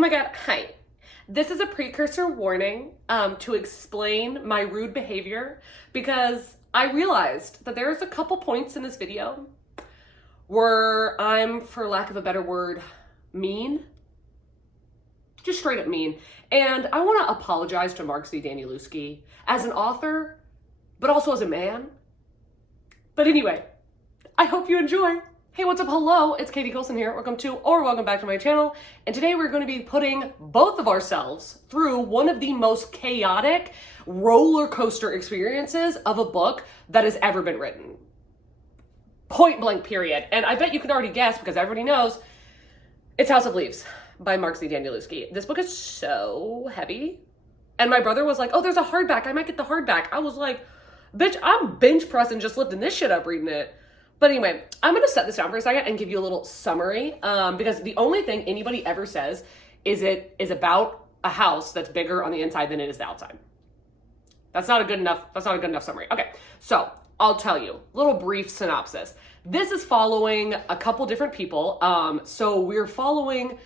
my God, hi. This is a precursor warning to explain my rude behavior because I realized that there's a couple points in this video where I'm, for lack of a better word, mean. Just straight up mean. And I want to apologize to Mark Z. Danielewski as an author, but also as a man. But anyway, I hope you enjoy. Hey, what's up? Hello, it's Katie Colson here. Welcome back to my channel. And today we're going to be putting both of ourselves through one of the most chaotic roller coaster experiences of a book that has ever been written. Point blank, period. And I bet you can already guess because everybody knows it's House of Leaves by Mark Z. Danielewski. This book is so heavy. And my brother was like, oh, there's a hardback. I might get the hardback. I was like, bitch, I'm bench pressing just lifting this shit up reading it. But anyway, I'm going to set this down for a second and give you a little summary because the only thing anybody ever says is it is about a house that's bigger on the inside than it is the outside. That's not a good enough summary. Okay, so I'll tell you, little brief synopsis. This is following a couple different people. So we're following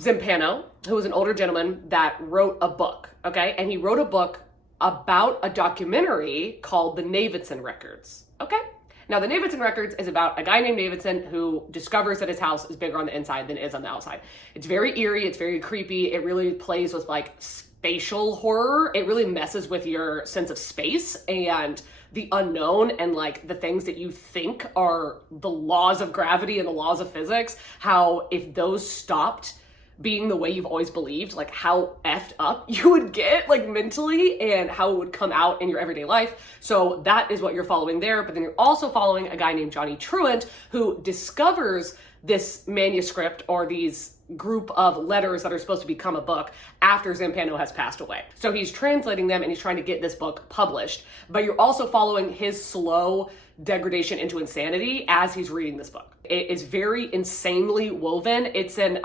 Zampano, who was an older gentleman that wrote a book, okay? And he wrote a book about a documentary called The Navidson Records, okay? Now, The Navidson Records is about a guy named Navidson who discovers that his house is bigger on the inside than it is on the outside. It's very eerie. It's very creepy. It really plays with like spatial horror. It really messes with your sense of space and the unknown and like the things that you think are the laws of gravity and the laws of physics. How if those stopped being the way you've always believed, like how effed up you would get like mentally and how it would come out in your everyday life. So that is what you're following there. But then you're also following a guy named Johnny Truant who discovers this manuscript or these group of letters that are supposed to become a book after Zampano has passed away. So he's translating them and he's trying to get this book published. But you're also following his slow degradation into insanity as he's reading this book. It is very insanely woven. It's an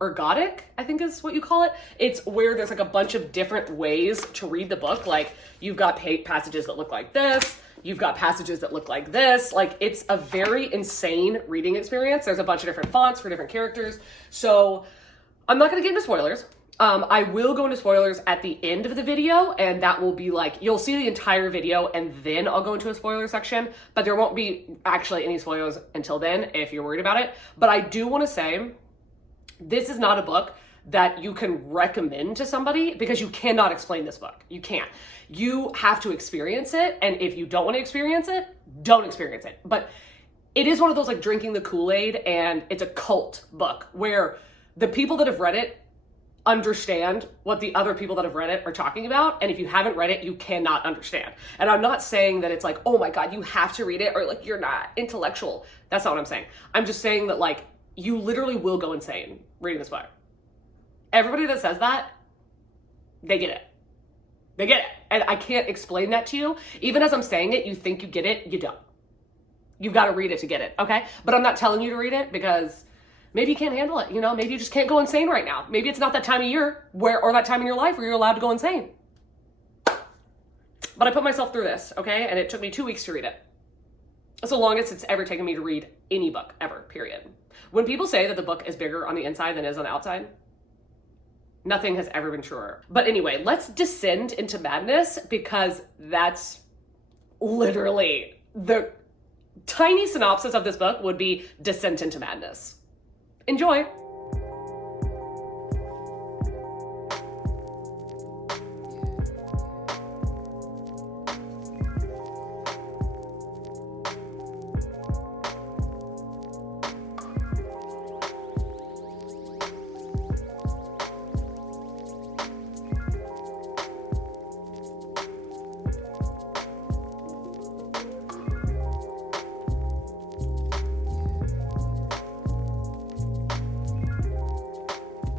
ergodic, I think is what you call it. It's where there's like a bunch of different ways to read the book. Like you've got passages that look like this. You've got passages that look like this. Like it's a very insane reading experience. There's a bunch of different fonts for different characters. So I'm not going to get into spoilers. I will go into spoilers at the end of the video, and that will be like, you'll see the entire video and then I'll go into a spoiler section, but there won't be actually any spoilers until then if you're worried about it. But I do want to say, this is not a book that you can recommend to somebody because you cannot explain this book. You can't. You have to experience it. And if you don't want to experience it, don't experience it. But it is one of those like drinking the Kool-Aid, and it's a cult book where the people that have read it understand what the other people that have read it are talking about. And if you haven't read it, you cannot understand. And I'm not saying that it's like, oh my God, you have to read it or like you're not intellectual. That's not what I'm saying. I'm just saying that like you literally will go insane reading this book. Everybody that says that, they get it. They get it. And I can't explain that to you. Even as I'm saying it, you think you get it, you don't. You've got to read it to get it, okay? But I'm not telling you to read it because maybe you can't handle it, you know? Maybe you just can't go insane right now. Maybe it's not that time of year or that time in your life where you're allowed to go insane. But I put myself through this, okay? And it took me 2 weeks to read it. That's the longest it's ever taken me to read any book ever, period. When people say that the book is bigger on the inside than it is on the outside, nothing has ever been truer. But anyway, let's descend into madness because that's literally the tiny synopsis of this book would be descent into madness. Enjoy.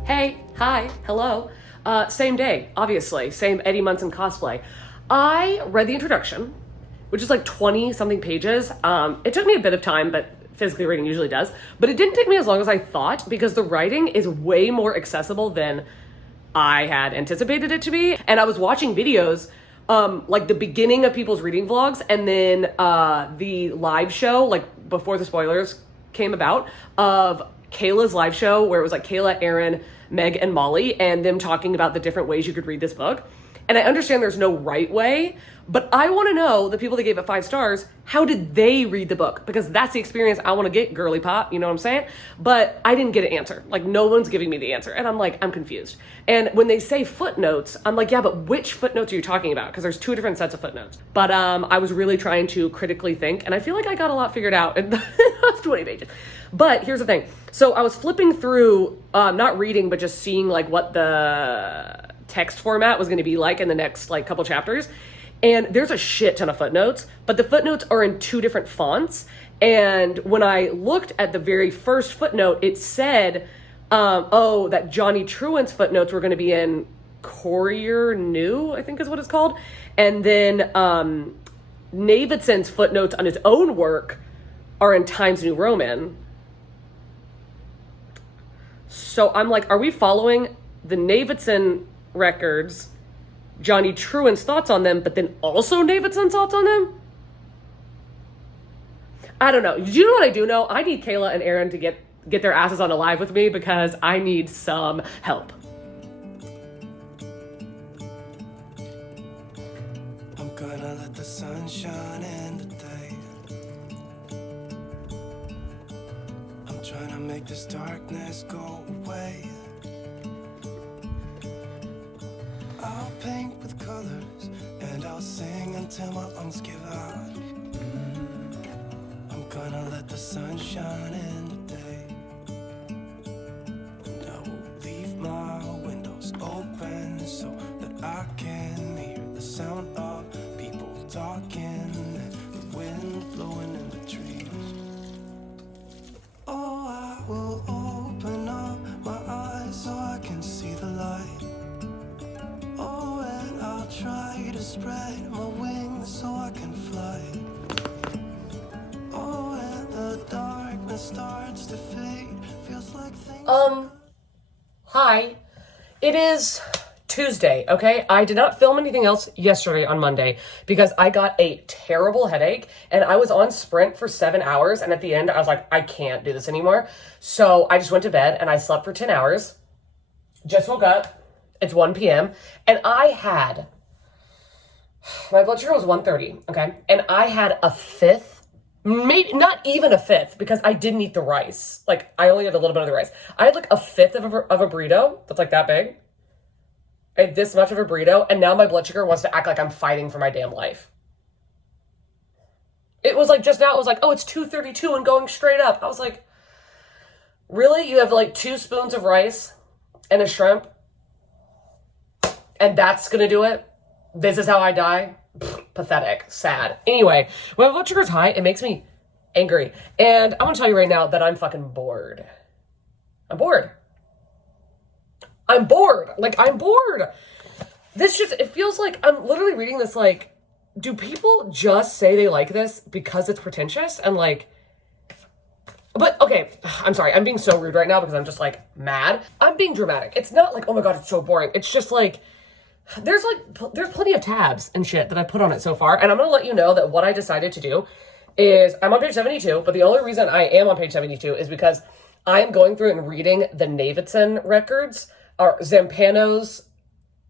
Hey, hi, hello. Same day, obviously. Same Eddie Munson cosplay. I read the introduction, which is like 20 something pages. It took me a bit of time, but physically reading usually does. But it didn't take me as long as I thought because the writing is way more accessible than I had anticipated it to be. And I was watching videos, like the beginning of people's reading vlogs and then the live show, like before the spoilers came about, of Kayla's live show where it was like Kayla, Aaron, Meg, and Molly, and them talking about the different ways you could read this book. And I understand there's no right way, but I want to know the people that gave it 5 stars, how did they read the book? Because that's the experience I want to get, girly pop, you know what I'm saying? But I didn't get an answer. Like, no one's giving me the answer. And I'm like, I'm confused. And when they say footnotes, I'm like, yeah, but which footnotes are you talking about? Because there's 2 different sets of footnotes. But I was really trying to critically think, and I feel like I got a lot figured out in those 20 pages. But here's the thing. So I was flipping through, not reading, but just seeing like what the text format was going to be like in the next like couple chapters. And there's a shit ton of footnotes, but the footnotes are in 2 different fonts. And when I looked at the very first footnote, it said, that Johnny Truant's footnotes were going to be in Courier New, I think is what it's called. And then Davidson's footnotes on his own work are in Times New Roman. So I'm like, are we following the Davidson records, Johnny Truant's thoughts on them, but then also Davidson's thoughts on them? I don't know. Do you know what I do know? I need Kayla and Aaron to get their asses on a live with me because I need some help. I'm gonna let the sun shine in today. I'm trying to make this darkness go away. I'll paint with colors and I'll sing until my lungs give out. I'm gonna let the sun shine in today. And I will leave my windows open so that I can hear the sound of people talking and the wind blowing in the trees. Oh, I will open up my eyes so I can see the light. Oh, and I'll try to spread my wings so I can fly. Oh, and the darkness starts to fade. Feels like things... Hi. It is Tuesday, okay? I did not film anything else yesterday on Monday because I got a terrible headache and I was on Sprint for 7 hours, and at the end I was like, I can't do this anymore. So I just went to bed and I slept for 10 hours. Just woke up. It's 1 p.m. and my blood sugar was 130, okay? And I had a fifth, maybe not even a fifth, because I didn't eat the rice. Like, I only had a little bit of the rice. I had like a fifth of a burrito that's like that big. I had this much of a burrito, and now my blood sugar wants to act like I'm fighting for my damn life. It was like, just now, it was like, oh, it's 232 and going straight up. I was like, really? You have like 2 spoons of rice and a shrimp? And that's gonna do it? This is how I die? Pathetic. Sad. Anyway, when my blood sugar's high, it makes me angry. And I'm gonna tell you right now that I'm fucking bored. I'm bored. I'm bored. Like, I'm bored. It feels like I'm literally reading this like, do people just say they like this because it's pretentious? And like, but okay, I'm sorry. I'm being so rude right now because I'm just like mad. I'm being dramatic. It's not like, oh my God, it's so boring. It's just like, there's plenty of tabs and shit that I put on it so far. And I'm going to let you know that what I decided to do is I'm on page 72, but the only reason I am on page 72 is because I am going through and reading the Davidson records, or Zampano's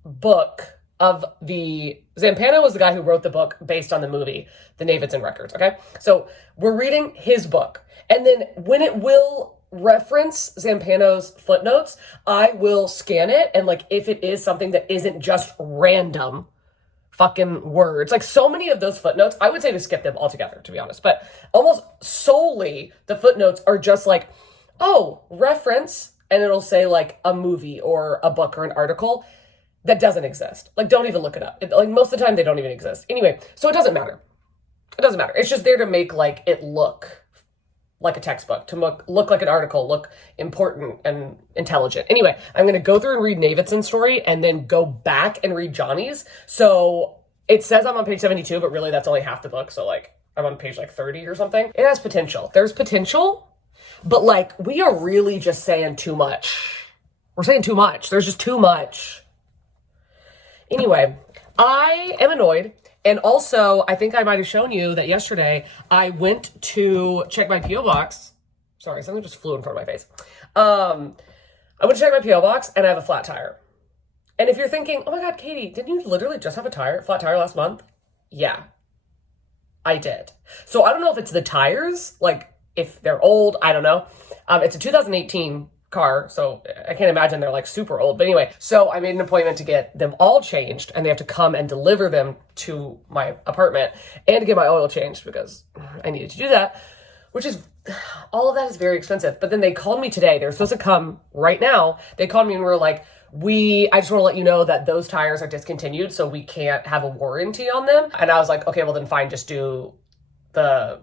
book Zampano was the guy who wrote the book based on the movie, the Davidson records. Okay. So we're reading his book. And then when it will reference Zampano's footnotes, I will scan it, and like if it is something that isn't just random fucking words, like so many of those footnotes, I would say to skip them altogether, to be honest, but almost solely the footnotes are just like, oh, reference, and it'll say like a movie or a book or an article that doesn't exist. Like, don't even look it up. Like most of the time they don't even exist. Anyway, so it doesn't matter. It doesn't matter. It's just there to make like it look like a textbook, to look like an article, look important and intelligent. Anyway, I'm going to go through and read Davidson's story and then go back and read Johnny's. So it says I'm on page 72, but really that's only half the book. So like I'm on page like 30 or something. It has potential. There's potential, but like we are really just saying too much. We're saying too much. There's just too much. Anyway, I am annoyed. And also, I think I might have shown you that yesterday I went to check my P.O. box. Sorry, something just flew in front of my face. I went to check my P.O. box and I have a flat tire. And if you're thinking, oh my God, Katie, didn't you literally just have a flat tire last month? Yeah, I did. So I don't know if it's the tires, like if they're old, I don't know. It's a 2018 car, so I can't imagine they're like super old. But anyway, so I made an appointment to get them all changed, and they have to come and deliver them to my apartment and to get my oil changed because I needed to do that, which is, all of that is very expensive. But then they called me today. They were supposed to come right now. They called me and were like, I just want to let you know that those tires are discontinued, so we can't have a warranty on them. And I was like, okay, well then fine, just do the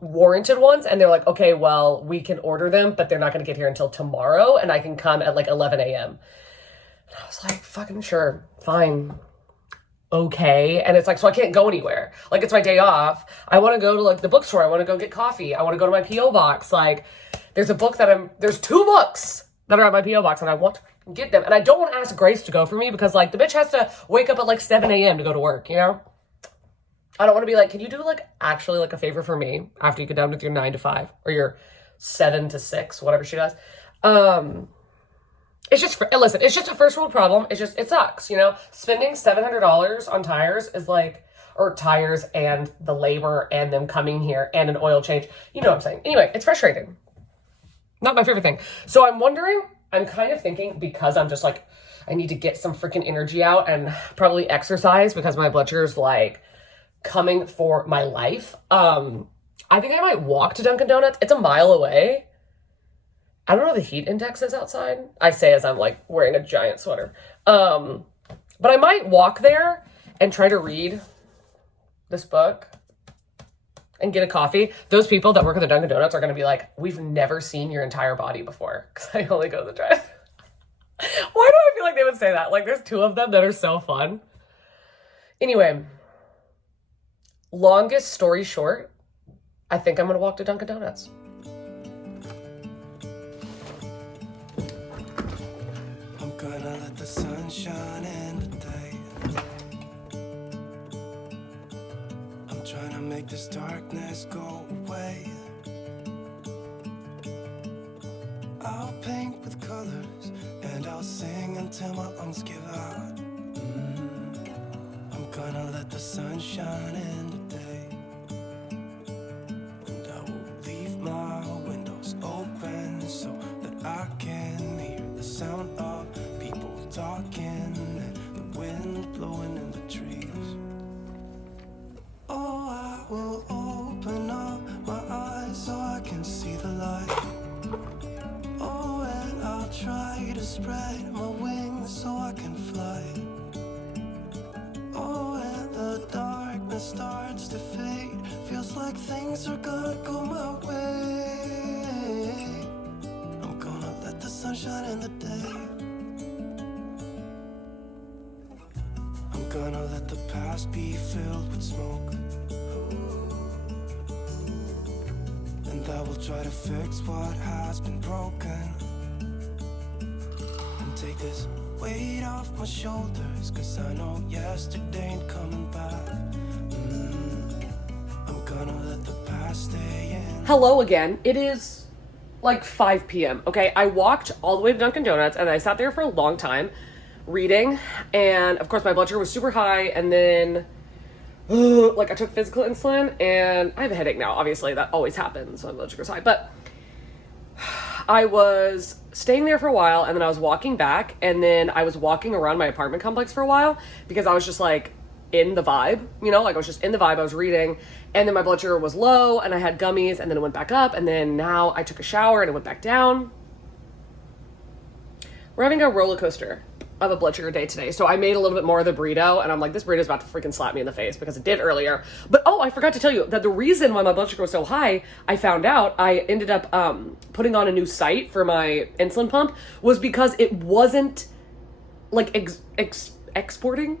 warranted ones. And they're like, okay, well, we can order them, but they're not going to get here until tomorrow, and I can come at like 11 a.m. And I was like, fucking sure, fine, okay. And it's like, so I can't go anywhere. Like, it's my day off. I want to go to like the bookstore. I want to go get coffee. I want to go to my P.O. box. Like, there's two books that are at my P.O. box, and I want to get them. And I don't want to ask Grace to go for me because like the bitch has to wake up at like 7 a.m. to go to work, you know? I don't want to be like, can you do like actually like a favor for me after you get done with your 9 to 5 or your 7 to 6, whatever she does. It's just, listen, it's just a first world problem. It sucks, you know? Spending $700 on tires is like, or tires and the labor and them coming here and an oil change. You know what I'm saying? Anyway, it's frustrating. Not my favorite thing. So I'm kind of thinking, because I'm just like, I need to get some freaking energy out and probably exercise because my blood sugar is like coming for my life. I think I might walk to Dunkin' Donuts. It's a mile away. I don't know what the heat index is outside. I say as I'm like wearing a giant sweater. But I might walk there and try to read this book and get a coffee. Those people that work at the Dunkin' Donuts are going to be like, we've never seen your entire body before. Because I only go to the drive. Why do I feel like they would say that? Like, there's two of them that are so fun. Anyway, longest story short, I think I'm going to walk to Dunkin' Donuts. I'm gonna let the sun shine in today. I'm trying to make this darkness go away. I'll paint with colors and I'll sing until my lungs give out. I'm gonna let the sun shine in today. And I will leave my windows open so that I can hear the sound of people talking and the wind blowing in the trees. Oh, I will open up my eyes so I can see the light. Oh, and I'll try to spread my wings so I can fly. Oh, and the darkness starts to fade. Feels like things are gonna go my way. I'm gonna let the sun shine in the day. I'm gonna let the past be filled with smoke. And I will try to fix what has been broken. And take this weight off my shoulders, 'cause I know yesterday ain't coming back. I'm gonna let the past stay in. Hello again. It is like 5 p.m. Okay, I walked all the way to Dunkin' Donuts and I sat there for a long time reading, and of course my blood sugar was super high, and then like I took physical insulin and I have a headache now. Obviously that always happens when my blood sugar's high, but I was staying there for a while, and then I was walking back, and then I was walking around my apartment complex for a while because I was just like in the vibe, you know, like I was just in the vibe. I was reading, and then my blood sugar was low and I had gummies, and then it went back up, and then now I took a shower and it went back down. We're having a roller coaster of a blood sugar day today. So I made a little bit more of the burrito, and I'm like, this burrito is about to freaking slap me in the face because it did earlier. But oh, I forgot to tell you that the reason why my blood sugar was so high, I found out, I ended up putting on a new site for my insulin pump, was because it wasn't like exporting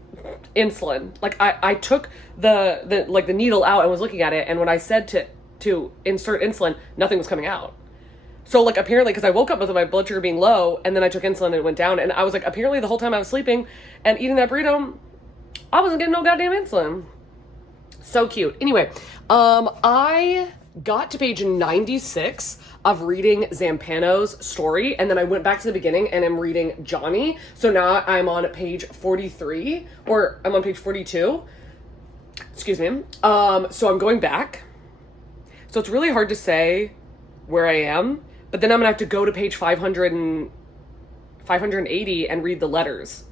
insulin. Like I took the like the needle out and was looking at it, and when I said to insert insulin, nothing was coming out. So, like, apparently, because I woke up with my blood sugar being low, and then I took insulin and it went down, and I was like, apparently the whole time I was sleeping and eating that burrito, I wasn't getting no goddamn insulin. So cute. Anyway, I got to page 96 of reading Zampano's story, and then I went back to the beginning and I'm reading Johnny. So now I'm on page 43, or I'm on page 42. Excuse me. So I'm going back. So it's really hard to say where I am, but then I'm gonna have to go to page 580 and read the letters.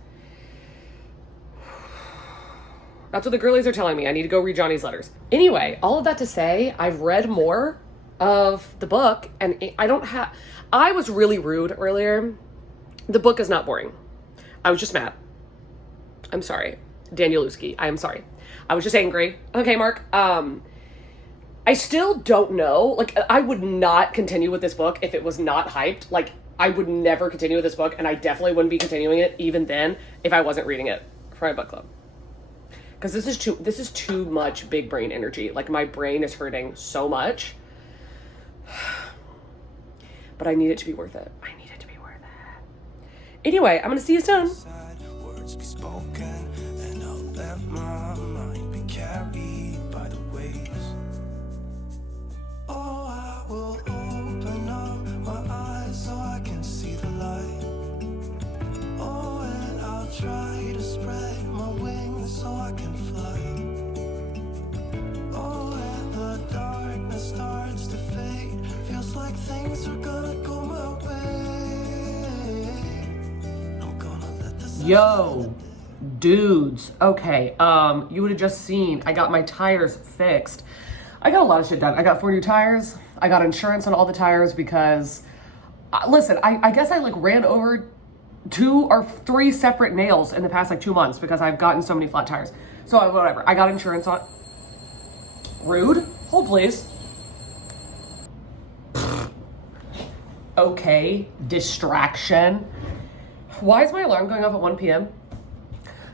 That's what the girlies are telling me. I need to go read Johnny's letters. Anyway, all of that to say, I've read more of the book, and I was really rude earlier. The book is not boring. I was just mad. I'm sorry. Danielewski, I am sorry. I was just angry. Okay, Mark. I still don't know. Like, I would not continue with this book if it was not hyped. Like, I would never continue with this book, and I definitely wouldn't be continuing it even then if I wasn't reading it for my book club. Because this is too much big brain energy. Like, my brain is hurting so much. But I need it to be worth it. I need it to be worth it. Anyway, I'm going to see you soon. Words be spoken, and I'll let my mind be carried by the waves. Oh, I will open up my eyes so I can see the light. Oh, and I'll try to spread my wings so I can fly. Oh, and the darkness starts to fade. Feels like things are gonna go my way. I'm gonna let the sun Yo, dudes. Okay, you would have just seen, I got my tires fixed. I got a lot of shit done. I got 4 new tires. I got insurance on all the tires because, listen, I guess I like ran over 2 or 3 separate nails in the past like 2 months because I've gotten so many flat tires. So whatever, I got insurance on. Rude. Hold please. Okay, distraction. Why is my alarm going off at 1 p.m.?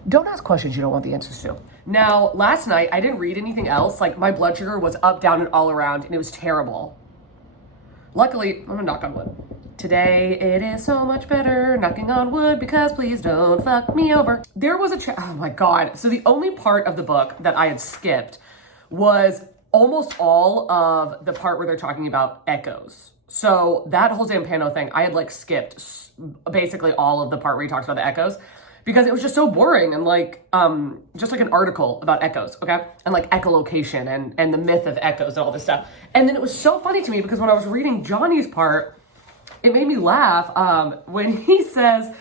Don't ask questions you don't want the answers to. Now, last night, I didn't read anything else. Like, my blood sugar was up, down, and all around, and it was terrible. Luckily, I'm gonna knock on wood. Today, it is so much better knocking on wood because please don't fuck me over. There was oh my God. So the only part of the book that I had skipped was almost all of the part where they're talking about echoes. So that whole Zampano thing, I had like skipped basically all of the part where he talks about the echoes because it was just so boring and like, just like an article about echoes, okay? And like echolocation and the myth of echoes and all this stuff. And then it was so funny to me because when I was reading Johnny's part, it made me laugh when he says,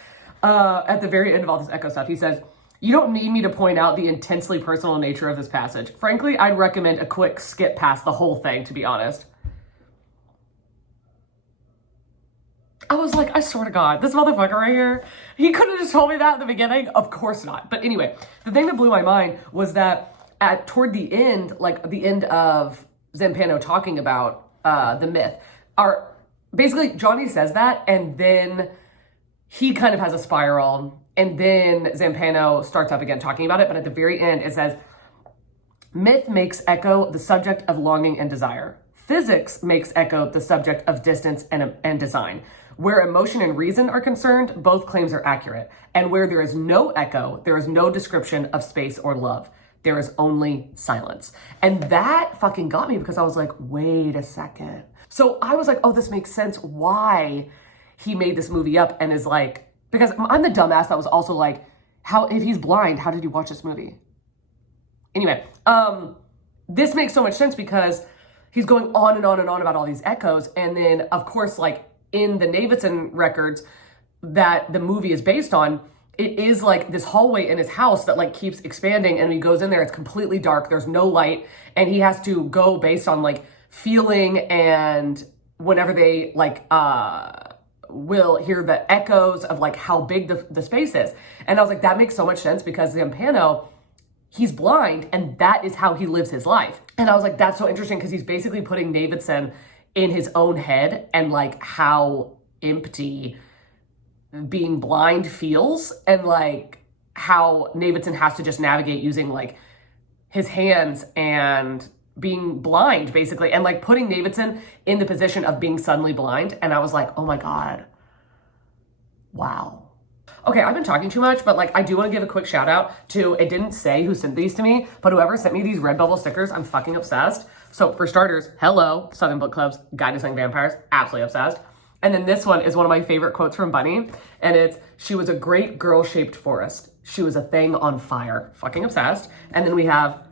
at the very end of all this echo stuff, he says, "You don't need me to point out the intensely personal nature of this passage. Frankly, I'd recommend a quick skip past the whole thing, to be honest." I was like, I swear to God, this motherfucker right here, he could have just told me that at the beginning. Of course not. But anyway, the thing that blew my mind was that toward the end, like the end of Zampano talking about the myth, basically Johnny says that, and then he kind of has a spiral, and then Zampano starts up again talking about it. But at the very end, it says, "Myth makes echo the subject of longing and desire. Physics makes echo the subject of distance and design. Where emotion and reason are concerned, both claims are accurate. And where there is no echo, there is no description of space or love. There is only silence." And that fucking got me because I was like, wait a second. So I was like, oh, this makes sense why he made this movie up, and is like, because I'm the dumbass that was also like, if he's blind, how did he watch this movie? Anyway, this makes so much sense because he's going on and on and on about all these echoes. And then of course, like in the Davidson records that the movie is based on, it is like this hallway in his house that like keeps expanding. And when he goes in there, it's completely dark. There's no light. And he has to go based on like feeling, and whenever they like will hear the echoes of like how big the space is. And I was like, that makes so much sense because Zampano, he's blind, and that is how he lives his life. And I was like, that's so interesting because he's basically putting Davidson in his own head and like how empty being blind feels, and like how Davidson has to just navigate using like his hands and being blind basically, and like putting Davidson in the position of being suddenly blind. And I was like, oh my God, wow. Okay, I've been talking too much, but like I do want to give a quick shout out to, it didn't say who sent these to me, but whoever sent me these Redbubble stickers, I'm fucking obsessed. So for starters, hello, Southern Book Club's Guide to Selling Vampires, absolutely obsessed. And then this one is one of my favorite quotes from Bunny, and it's, she was a great girl-shaped forest. She was a thing on fire. Fucking obsessed. And then we have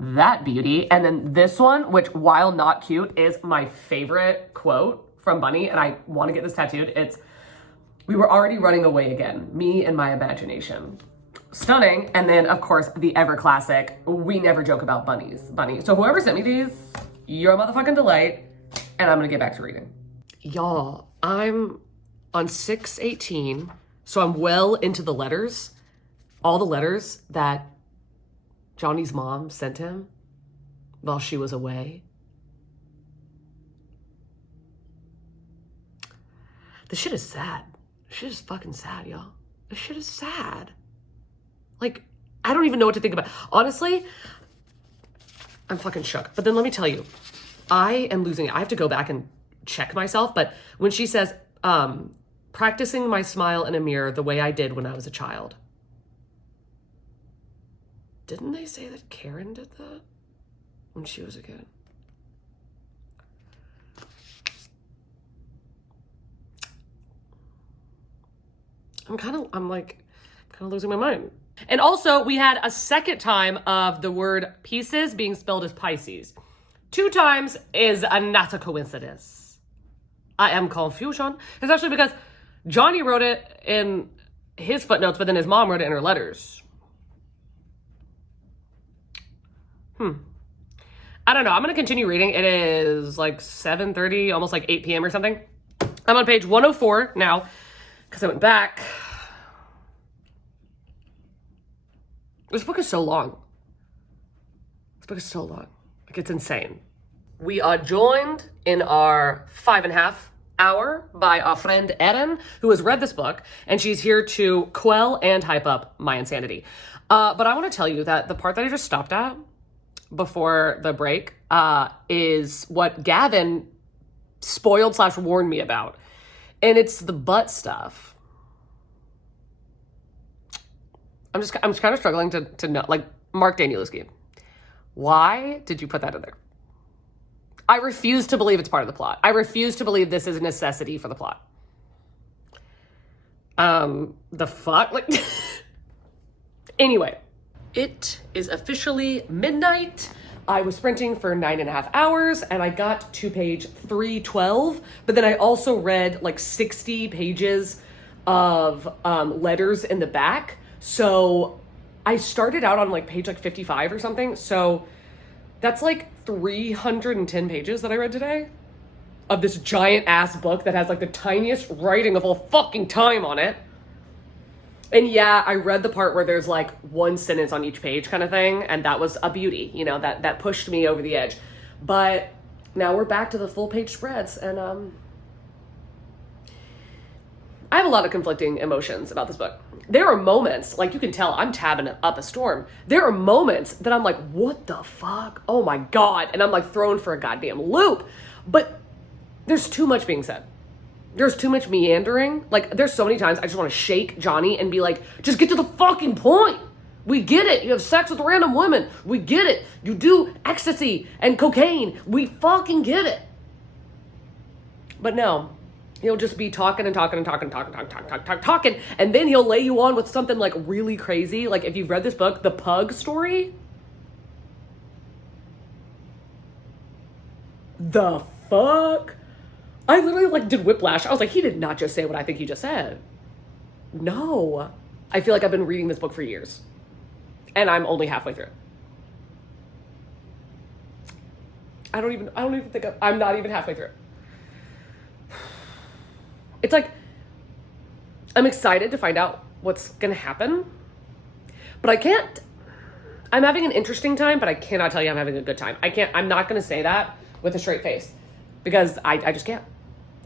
that beauty. And then this one, which while not cute, is my favorite quote from Bunny, and I want to get this tattooed. It's, we were already running away again, me and my imagination. Stunning. And then, of course, the ever classic, we never joke about bunnies. Bunny. So whoever sent me these, you're a motherfucking delight, and I'm going to get back to reading. Y'all, I'm on 6/18, so I'm well into the letters. All the letters that Johnny's mom sent him while she was away. This shit is sad. This shit is fucking sad, y'all. This shit is sad. Like, I don't even know what to think about. Honestly, I'm fucking shook. But then let me tell you, I am losing it. I have to go back and check myself. But when she says, practicing my smile in a mirror the way I did when I was a child. Didn't they say that Karen did that when she was a kid? I'm kind of losing my mind. And also, we had a second time of the word pieces being spelled as Pisces. 2 times is not a coincidence. I am confusion, especially because Johnny wrote it in his footnotes, but then his mom wrote it in her letters. I don't know. I'm going to continue reading. It is like 7:30, almost like 8 p.m. or something. I'm on page 104 now because I went back. This book is so long. Like, it's insane. We are joined in our 5.5 hour by our friend Erin, who has read this book, and she's here to quell and hype up my insanity. But I want to tell you that the part that I just stopped at before the break is what Gavin spoiled / warned me about. And it's the butt stuff. I'm just kind of struggling to know, like, Mark Danielewski, why did you put that in there? I refuse to believe it's part of the plot. I refuse to believe this is a necessity for the plot. The fuck? Like, anyway, it is officially midnight. I was sprinting for 9.5 hours and I got to page 312, but then I also read like 60 pages of letters in the back. So I started out on like page like 55 or something. So that's like 310 pages that I read today of this giant ass book that has like the tiniest writing of all fucking time on it. And yeah, I read the part where there's like one sentence on each page kind of thing. And that was a beauty, you know, that pushed me over the edge. But now we're back to the full page spreads. And I have a lot of conflicting emotions about this book. There are moments, like you can tell, I'm tabbing up a storm. There are moments that I'm like, what the fuck? Oh my God. And I'm like thrown for a goddamn loop. But there's too much being said. There's too much meandering. Like, there's so many times I just want to shake Johnny and be like, just get to the fucking point. We get it. You have sex with random women. We get it. You do ecstasy and cocaine. We fucking get it. But no, he'll just be talking and talking and talking, talking. And then he'll lay you on with something like really crazy. Like, if you've read this book, The Pug Story. The fuck? I literally like did whiplash. I was like, he did not just say what I think he just said. No. I feel like I've been reading this book for years. And I'm only halfway through. I don't even think I'm not even halfway through. It's like, I'm excited to find out what's gonna happen, but I can't. I'm having an interesting time, but I cannot tell you I'm having a good time. I'm not gonna say that with a straight face because I just can't.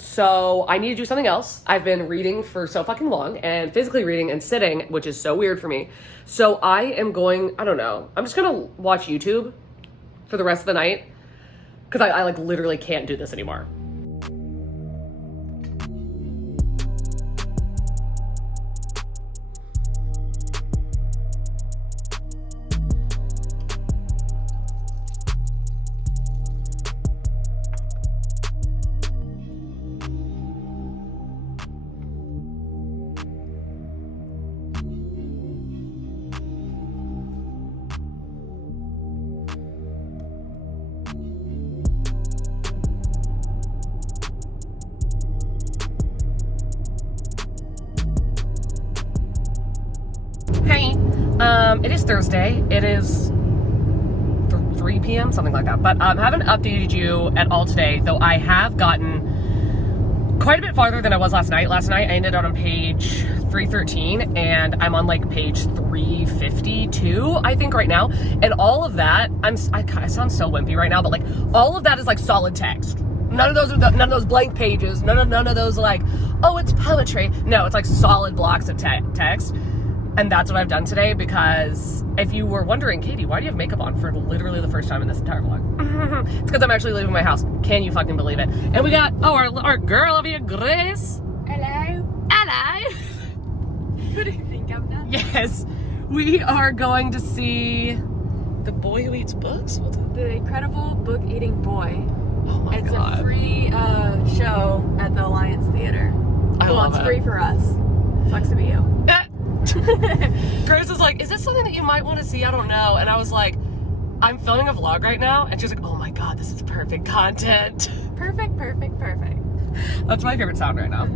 So I need to do something else. I've been reading for so fucking long and physically reading and sitting, which is so weird for me. So I am going, I don't know. I'm just gonna watch YouTube for the rest of the night because I like literally can't do this anymore. Hey, it is Thursday. It is 3 p.m., something like that. But I haven't updated you at all today, though I have gotten quite a bit farther than I was last night. Last night I ended up on page 313, and I'm on like page 352, I think, right now. And all of that, I sound so wimpy right now, but like all of that is like solid text. None of those blank pages. None of those like, oh, it's poetry. No, it's like solid blocks of text. And that's what I've done today, because if you were wondering, Katie, why do you have makeup on for literally the first time in this entire vlog? It's because I'm actually leaving my house. Can you fucking believe it? And we got, our girl over here, Grace. Hello. Hello. What do you think I've done? Yes. We are going to see The Boy Who Eats Books? The Incredible Book Eating Boy. Oh my God. It's a free show at the Alliance Theater. I love it's it. free for us. Sucks to be you. Grace was like, is this something that you might want to see? I don't know. And I was like, I'm filming a vlog right now. And she was like, oh my God, this is perfect content. Perfect. That's my favorite sound right now.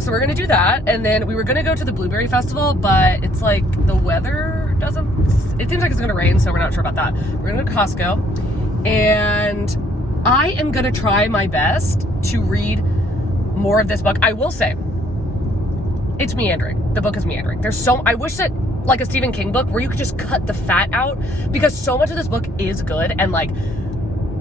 So we're gonna do that, and then we were gonna go to the Blueberry Festival, but it's like the weather it seems like it's gonna rain, so we're not sure about that. We're gonna go to Costco, and I am gonna try my best to read more of this book. I will say, it's meandering. The book is meandering. I wish that, like a Stephen King book, where you could just cut the fat out, because so much of this book is good, and like,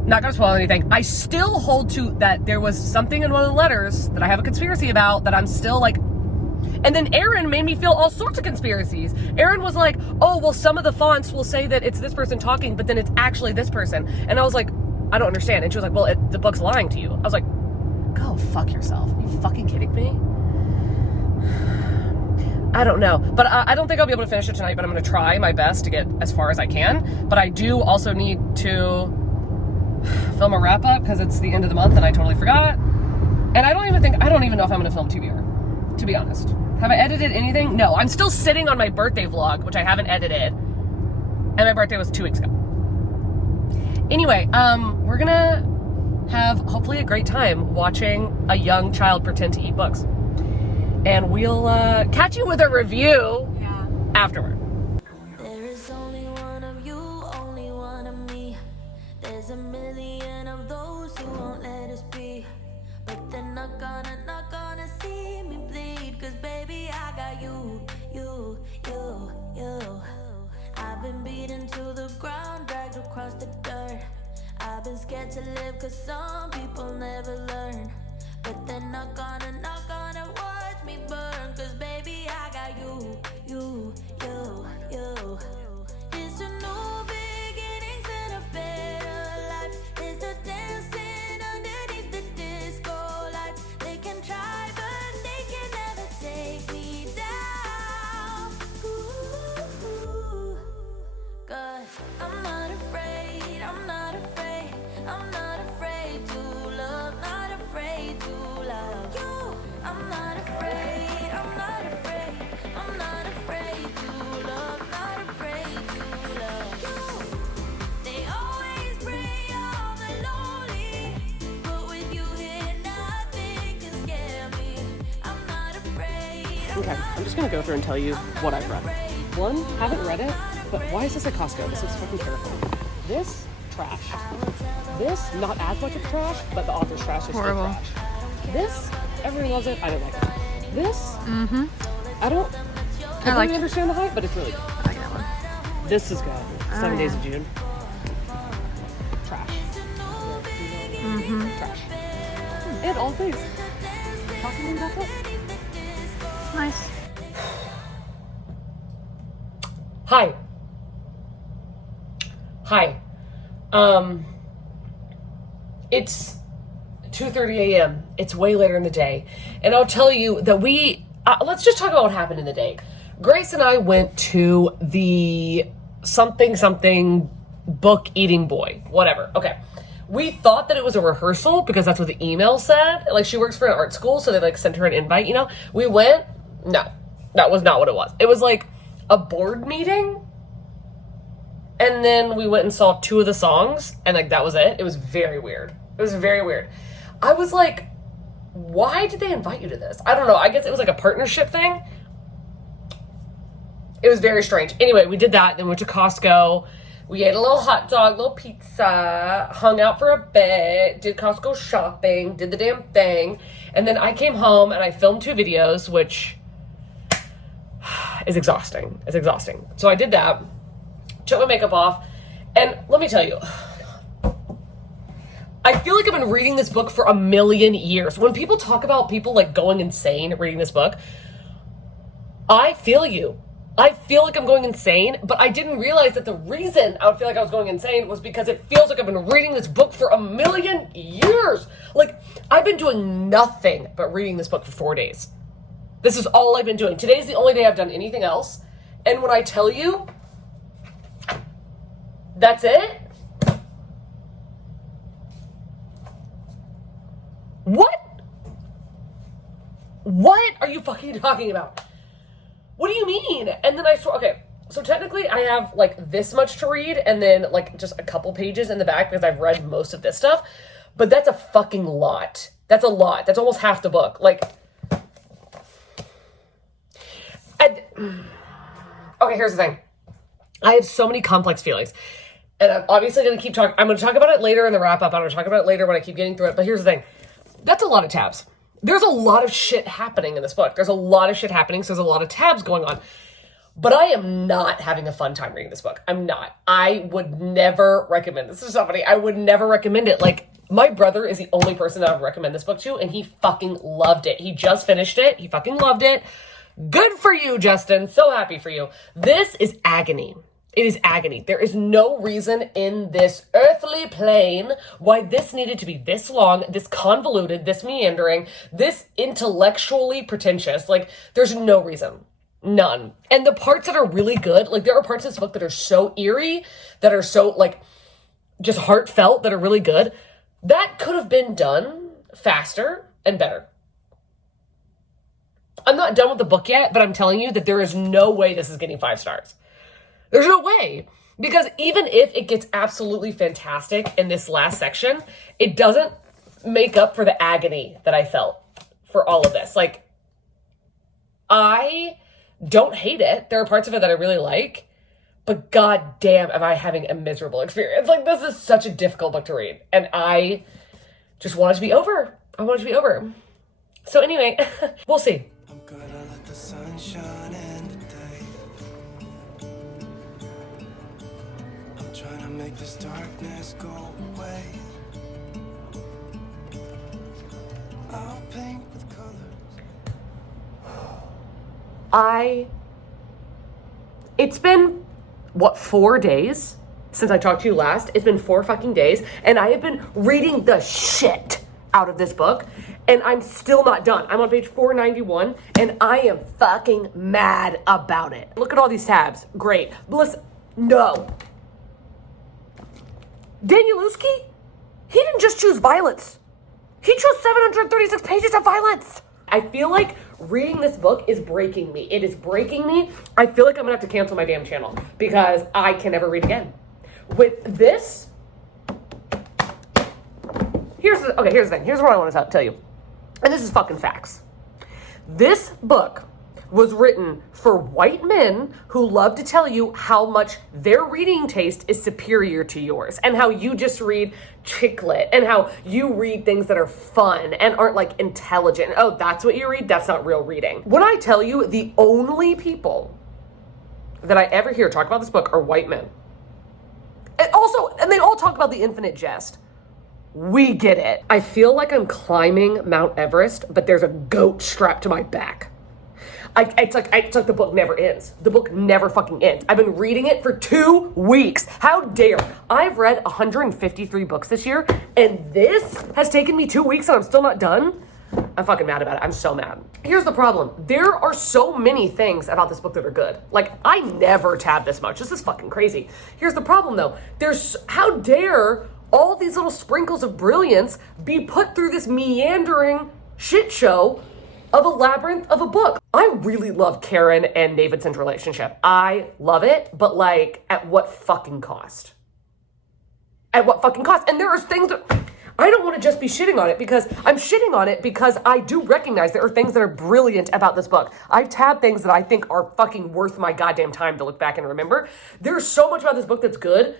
not gonna spoil anything. I still hold to that there was something in one of the letters that I have a conspiracy about that I'm still like, and then Erin made me feel all sorts of conspiracies. Erin was like, oh, well, some of the fonts will say that it's this person talking, but then it's actually this person. And I was like, I don't understand. And she was like, well, the book's lying to you. I was like, go fuck yourself. Are you fucking kidding me? I don't know, but I don't think I'll be able to finish it tonight, but I'm gonna try my best to get as far as I can. But I do also need to film a wrap up, because it's the end of the month and I totally forgot. And I don't even know if I'm gonna film TBR, to be honest. Have I edited anything? No, I'm still sitting on my birthday vlog, which I haven't edited. And my birthday was 2 weeks ago. Anyway, we're gonna have hopefully a great time watching a young child pretend to eat books. And we'll catch you with a review afterward. There is only one of you, only one of me. There's a million of those who won't let us be. But they're not gonna see me bleed. Cause baby, I got you. I've been beaten to the ground, dragged across the dirt. I've been scared to live cause some people never learn. But they're not gonna watch me burn. Cause baby, I got you. It's a new beginnings and a better life. It's the dancing underneath the disco lights. They can try, but they can never take me down. Ooh, 'cause I'm not afraid to love, not afraid to love you. I'm not afraid to love, not afraid to love you. They always bring all the lonely, but with you here, nothing can scare me. I'm not afraid. Okay, I'm just gonna go through and tell you what I've read. One, haven't read it, but why is this at Costco? This looks fucking terrifying. This, trash. This, not as much of trash, but the author's trash is horrible. Trash. This, everyone loves it. I don't like it. This, I don't completely understand the hype, but it's really good. I like that one. This is good. 7 Days of June. Trash. Trash. And all things. Talking to me about that. Nice. Hi. It's 2:30 a.m. It's way later in the day. And I'll tell you that let's just talk about what happened in the day. Grace and I went to the something book eating boy, whatever. Okay. We thought that it was a rehearsal because that's what the email said. Like, she works for an art school, so they like sent her an invite, you know? We went. No, that was not what it was. It was like a board meeting. And then we went and saw 2 of the songs, and like that was it. It was very weird. I was like, why did they invite you to this? I don't know. I guess it was like a partnership thing. It was very strange. Anyway, we did that. Then we went to Costco. We ate a little hot dog, little pizza, hung out for a bit, did Costco shopping, did the damn thing. And then I came home and I filmed 2 videos, which is exhausting. It's exhausting. So I did that, took my makeup off, and let me tell you, I feel like I've been reading this book for a million years. When people talk about people like going insane reading this book, I feel you. I feel like I'm going insane, but I didn't realize that the reason I would feel like I was going insane was because it feels like I've been reading this book for a million years. Like, I've been doing nothing but reading this book for 4 days. This is all I've been doing. Today's the only day I've done anything else. And when I tell you, that's it. What? What are you fucking talking about? What do you mean? And then I saw, okay, so technically I have like this much to read and then like just a couple pages in the back because I've read most of this stuff, but that's a fucking lot. That's a lot. That's almost half the book. Like, okay, here's the thing. I have so many complex feelings and I'm obviously going to keep talking. I'm going to talk about it later in the wrap up. I'm going to talk about it later when I keep getting through it. But here's the thing. That's a lot of tabs. There's a lot of shit happening in this book. There's a lot of shit happening, so there's a lot of tabs going on. But I am not having a fun time reading this book. I'm not. I would never recommend this to somebody. I would never recommend it. Like, my brother is the only person that I would recommend this book to, and he fucking loved it. He just finished it. He fucking loved it. Good for you, Justin. So happy for you. This is agony. It is agony. There is no reason in this earthly plane why this needed to be this long, this convoluted, this meandering, this intellectually pretentious. Like, there's no reason. None. And the parts that are really good, like, there are parts of this book that are so eerie, that are so, like, just heartfelt, that are really good. That could have been done faster and better. I'm not done with the book yet, but I'm telling you that there is no way this is getting 5 stars. There's no way. Because even if it gets absolutely fantastic in this last section, it doesn't make up for the agony that I felt for all of this. Like, I don't hate it. There are parts of it that I really like. But god damn, am I having a miserable experience. Like, this is such a difficult book to read. And I just want it to be over. I want it to be over. So anyway, we'll see. I'm gonna let the sun shine in the day. I'm trying to make this darkness go away. I'll paint with colors. It's been, what, 4 days since I talked to you last? It's been 4 fucking days, and I have been reading the shit out of this book, and I'm still not done. I'm on page 491, and I am fucking mad about it. Look at all these tabs. Great. But listen, no. Danielewski, he didn't just choose violence. He chose 736 pages of violence. I feel like reading this book is breaking me. It is breaking me. I feel like I'm gonna have to cancel my damn channel because I can never read again. With this, here's the thing. Here's what I want to tell you. And this is fucking facts. This book was written for white men who love to tell you how much their reading taste is superior to yours and how you just read chick lit and how you read things that are fun and aren't like intelligent. Oh, that's what you read? That's not real reading. When I tell you the only people that I ever hear talk about this book are white men. And they all talk about the infinite jest. We get it. I feel like I'm climbing Mount Everest, but there's a goat strapped to my back. It's like the book never ends. The book never fucking ends. I've been reading it for 2 weeks. How dare. I've read 153 books this year, and this has taken me 2 weeks and I'm still not done? I'm fucking mad about it. I'm so mad. Here's the problem. There are so many things about this book that are good. Like, I never tab this much. This is fucking crazy. Here's the problem, though. How dare all these little sprinkles of brilliance be put through this meandering shit show of a labyrinth of a book. I really love Karen and Davidson's relationship. I love it, but like, at what fucking cost? At what fucking cost? And there are things that, I don't want to just be shitting on it because I'm shitting on it because I do recognize there are things that are brilliant about this book. I tab things that I think are fucking worth my goddamn time to look back and remember. There's so much about this book that's good,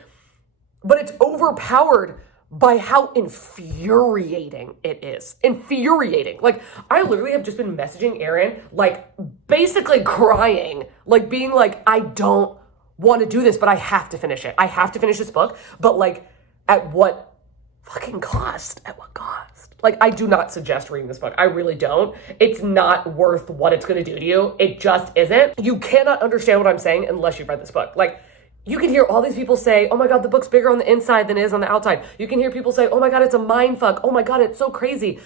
but it's overpowered by how infuriating it is. Infuriating. Like, I literally have just been messaging Erin, like, basically crying, like, being like, I don't want to do this, but I have to finish it. I have to finish this book, but, like, at what fucking cost? At what cost? Like, I do not suggest reading this book. I really don't. It's not worth what it's going to do to you. It just isn't. You cannot understand what I'm saying unless you've read this book. Like, you can hear all these people say, oh my God, the book's bigger on the inside than it is on the outside. You can hear people say, oh my God, it's a mind fuck. Oh my God, it's so crazy.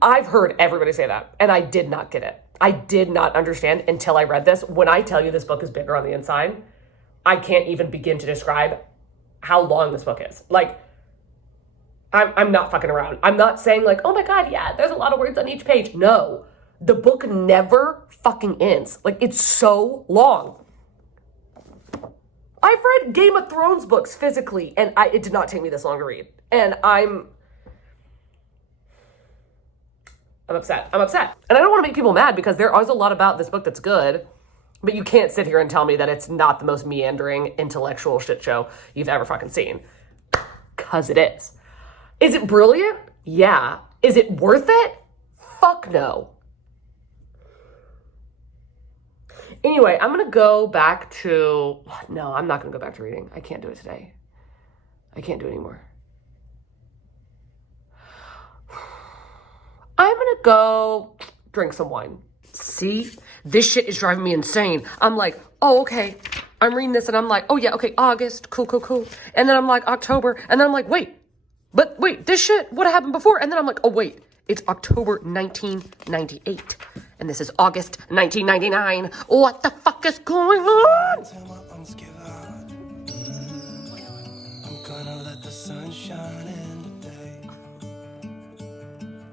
I've heard everybody say that, and I did not get it. I did not understand until I read this. When I tell you this book is bigger on the inside, I can't even begin to describe how long this book is. Like, I'm not fucking around. I'm not saying like, oh my God, yeah, there's a lot of words on each page. No, the book never fucking ends. Like, it's so long. I've read Game of Thrones books physically, and it did not take me this long to read. And I'm upset. I'm upset. And I don't want to make people mad because there is a lot about this book that's good, but you can't sit here and tell me that it's not the most meandering intellectual shit show you've ever fucking seen. Because it is. Is it brilliant? Yeah. Is it worth it? Fuck no. Anyway, I'm going to go back to... No, I'm not going to go back to reading. I can't do it today. I can't do it anymore. I'm going to go drink some wine. See? This shit is driving me insane. I'm like, oh, okay. I'm reading this and I'm like, oh yeah, okay, August, cool. And then I'm like, October. And then I'm like, wait, this shit, what happened before? And then I'm like, oh wait, it's October 1998. And this is August 1999. What the fuck is going on? Till my lungs give out. I'm gonna let the sun shine in today.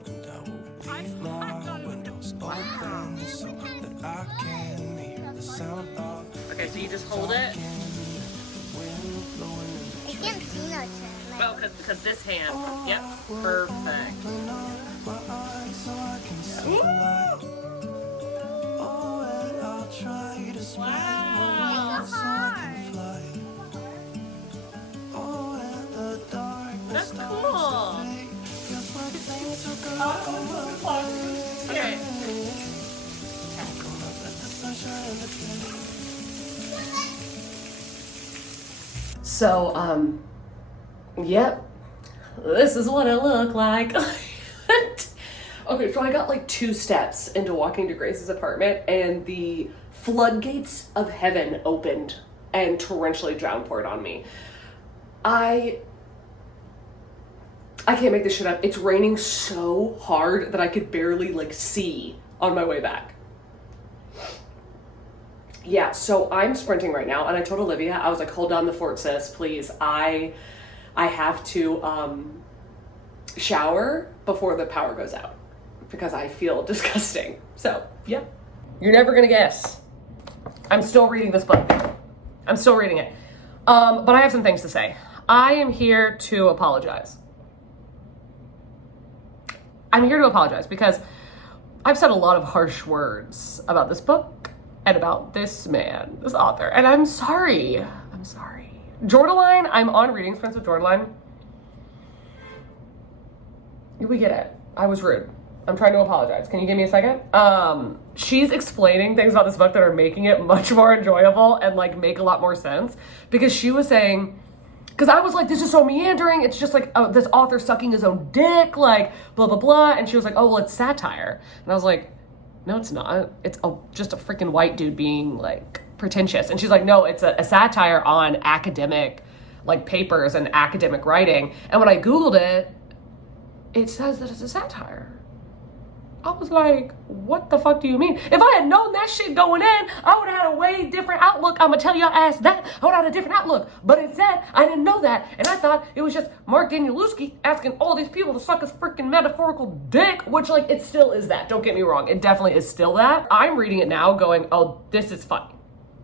And I will leave my windows open so that I can hear the sound of Okay, so you just hold it. wind blowing in the I can't see no Well, because this hand. Yep, perfect. my eyes so I can see the light. Oh, and I'll try to spread my wings so I can fly. Oh, and the darkness That's cool. feels like things are gonna go away. Okay. Gonna let the sunshine in the day. So, yep. This is what it looked like. Okay, so I got like 2 steps into walking to Grace's apartment and the floodgates of heaven opened and torrentially downpoured on me. I can't make this shit up. It's raining so hard that I could barely like see on my way back. Yeah, so I'm sprinting right now, and I told Olivia, I was like, hold down the fort, sis, please. I have to shower before the power goes out because I feel disgusting. So, yeah. You're never gonna guess. I'm still reading this book. I'm still reading it. But I have some things to say. I am here to apologize. I'm here to apologize because I've said a lot of harsh words about this book and about this man, this author, and I'm sorry. I'm sorry. Jordaline, I'm on reading sprints with Jordaline. We get it. I was rude. I'm trying to apologize. Can you give me a second? She's explaining things about this book that are making it much more enjoyable and like make a lot more sense, because she was saying, because I was like, this is so meandering. It's just like this author sucking his own dick, like blah, blah, blah. And she was like, oh, well, it's satire. And I was like, no, it's not. It's just a freaking white dude being like pretentious. And she's like, no, it's a satire on academic like papers and academic writing. And when I Googled it, it says that it's a satire. I was like, what the fuck do you mean? If I had known that shit going in, I would have had a way different outlook. I'm gonna tell your ass that. I would have had a different outlook. But instead, I didn't know that. And I thought it was just Mark Danielewski asking all these people to suck his freaking metaphorical dick, which like, it still is that. Don't get me wrong. It definitely is still that. I'm reading it now going, oh, this is funny.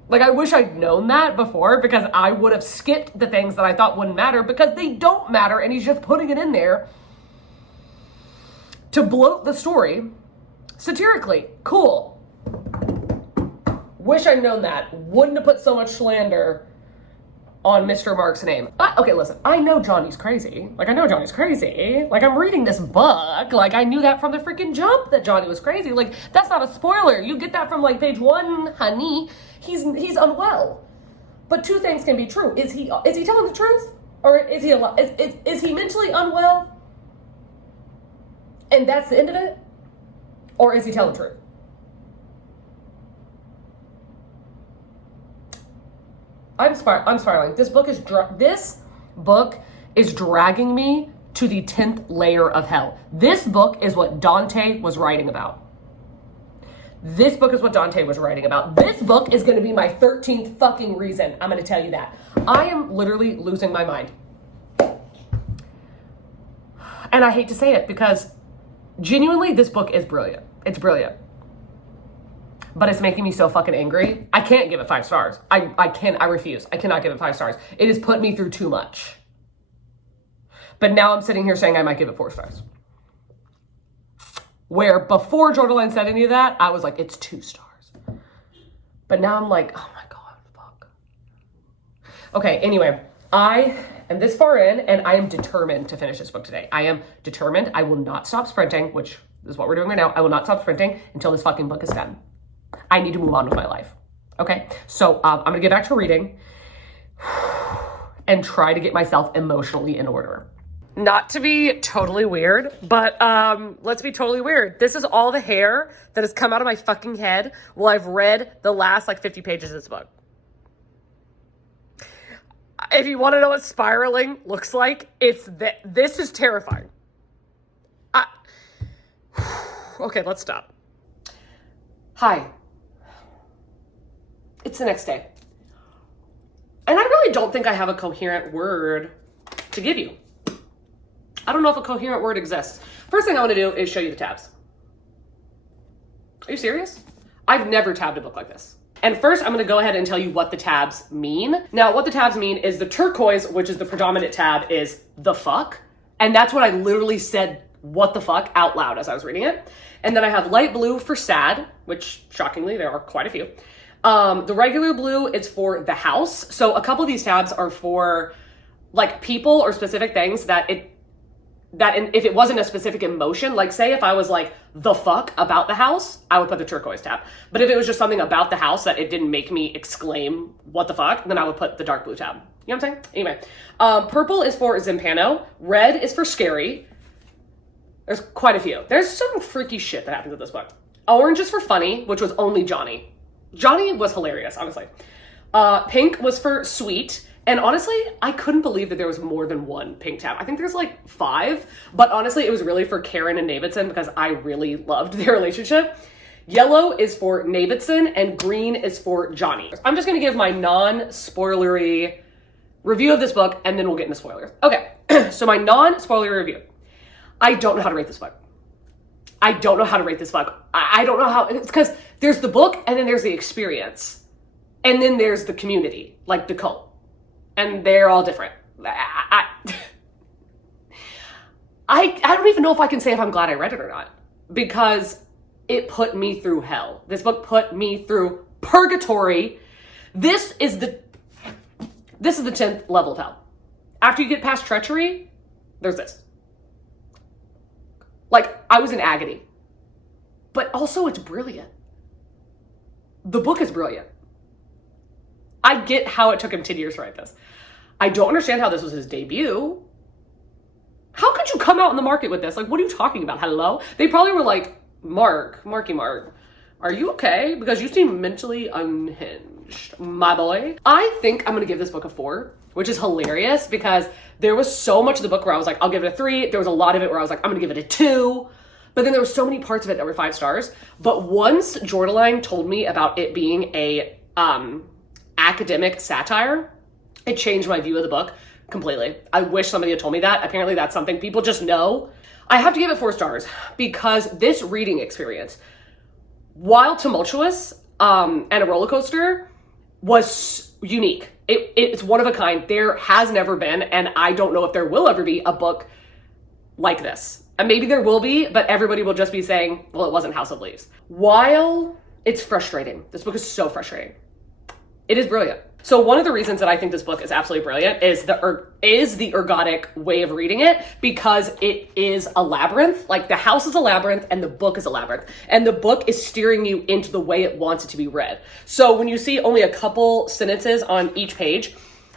Like, I wish I'd known that before, because I would have skipped the things that I thought wouldn't matter, because they don't matter, and he's just putting it in there to bloat the story satirically. Cool. Wish I'd known that. Wouldn't have put so much slander on Mr. Mark's name. Okay, listen, I know Johnny's crazy. Like, I know Johnny's crazy. Like, I'm reading this book. Like, I knew that from the freaking jump that Johnny was crazy. Like, that's not a spoiler. You get that from, like, page 1, honey. He's unwell. But two things can be true. Is he telling the truth? Or is he is he mentally unwell? And that's the end of it? Or is he telling the truth? I'm spiraling. This book is dragging me to the 10th layer of hell. This book is what Dante was writing about. This book is what Dante was writing about. This book is going to be my 13th fucking reason. I'm going to tell you that. I am literally losing my mind. And I hate to say it, because genuinely, this book is brilliant. It's brilliant. But it's making me so fucking angry. I can't give it 5 stars. I refuse. I cannot give it 5 stars. It has put me through too much. But now I'm sitting here saying I might give it 4 stars. Where before Jordan said any of that, I was like, it's 2 stars. But now I'm like, oh my God, fuck. Okay, anyway, I am this far in, and I am determined to finish this book today. I am determined. I will not stop sprinting, which is what we're doing right now. I will not stop sprinting until this fucking book is done. I need to move on with my life. Okay, so I'm gonna get back to reading and try to get myself emotionally in order. Not to be totally weird, but let's be totally weird. This is all the hair that has come out of my fucking head while I've read the last like 50 pages of this book. If you want to know what spiraling looks like, this is terrifying. Okay, let's stop. Hi. It's the next day. And I really don't think I have a coherent word to give you. I don't know if a coherent word exists. First thing I want to do is show you the tabs. Are you serious? I've never tabbed a book like this. And first, I'm going to go ahead and tell you what the tabs mean. Now, what the tabs mean is the turquoise, which is the predominant tab, is the fuck. And that's what I literally said, what the fuck, out loud as I was reading it. And then I have light blue for sad, which shockingly, there are quite a few. The regular blue is for the house. So a couple of these tabs are for like people or specific things that if it wasn't a specific emotion, like say if I was like the fuck about the house, I would put the turquoise tab. But if it was just something about the house that it didn't make me exclaim what the fuck, then I would put the dark blue tab. You know what I'm saying? Anyway, purple is for Zimpano. Red is for scary. There's quite a few. There's some freaky shit that happens with this book. Orange is for funny, which was only Johnny. Johnny was hilarious, honestly. Pink was for sweet. And honestly, I couldn't believe that there was more than one pink tab. I think there's like 5. But honestly, it was really for Karen and Davidson because I really loved their relationship. Yellow is for Davidson and green is for Johnny. I'm just going to give my non-spoilery review of this book and then we'll get into spoilers. Okay, so my non-spoilery review. I don't know how to rate this book. I don't know how to rate this book. I don't know how, it's because there's the book and then there's the experience. And then there's the community, like the cult. And they're all different. I don't even know if I can say if I'm glad I read it or not. Because it put me through hell. This book put me through purgatory. This is the 10th level of hell. After you get past treachery, there's this. Like, I was in agony. But also, it's brilliant. The book is brilliant. I get how it took him 10 years to write this. I don't understand how this was his debut. How could you come out in the market with this? Like, what are you talking about? Hello? They probably were like, Marky Mark, are you okay? Because you seem mentally unhinged, my boy. I think I'm going to give this book a 4, which is hilarious because there was so much of the book where I was like, I'll give it a 3. There was a lot of it where I was like, I'm going to give it a 2. But then there were so many parts of it that were 5 stars. But once Jordaline told me about it being a academic satire, it changed my view of the book completely. I wish somebody had told me that. Apparently that's something people just know. I have to give it 4 stars because this reading experience, while tumultuous and a roller coaster, was unique. It's one of a kind. There has never been, and I don't know if there will ever be, a book like this. And maybe there will be, but everybody will just be saying, well, it wasn't House of Leaves. While it's frustrating, this book is so frustrating, it is brilliant. So one of the reasons that I think this book is absolutely brilliant is the ergodic way of reading it, because it is a labyrinth. Like, the house is a labyrinth and the book is a labyrinth, and the book is steering you into the way it wants it to be read. So when you see only a couple sentences on each page,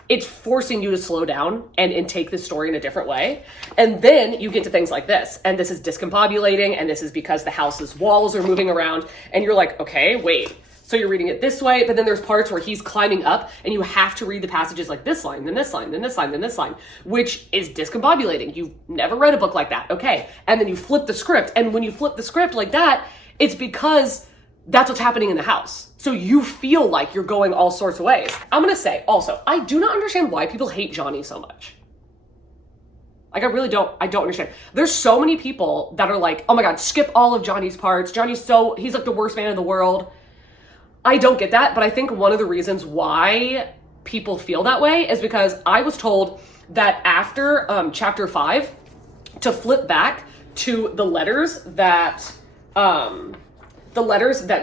it's forcing you to slow down and take the story in a different way. And then you get to things like this, and this is discombobulating, and this is because the house's walls are moving around, and you're like, okay, wait. So you're reading it this way, but then there's parts where he's climbing up and you have to read the passages like this line, then this line, then this line, then this line, which is discombobulating. You've never read a book like that. Okay. And then you flip the script. And when you flip the script like that, it's because that's what's happening in the house. So you feel like you're going all sorts of ways. I'm going to say also, I do not understand why people hate Johnny so much. Like, I really don't understand. There's so many people that are like, oh my God, skip all of Johnny's parts. He's like the worst man in the world. I don't get that, but I think one of the reasons why people feel that way is because I was told that after chapter 5, to flip back to the letters that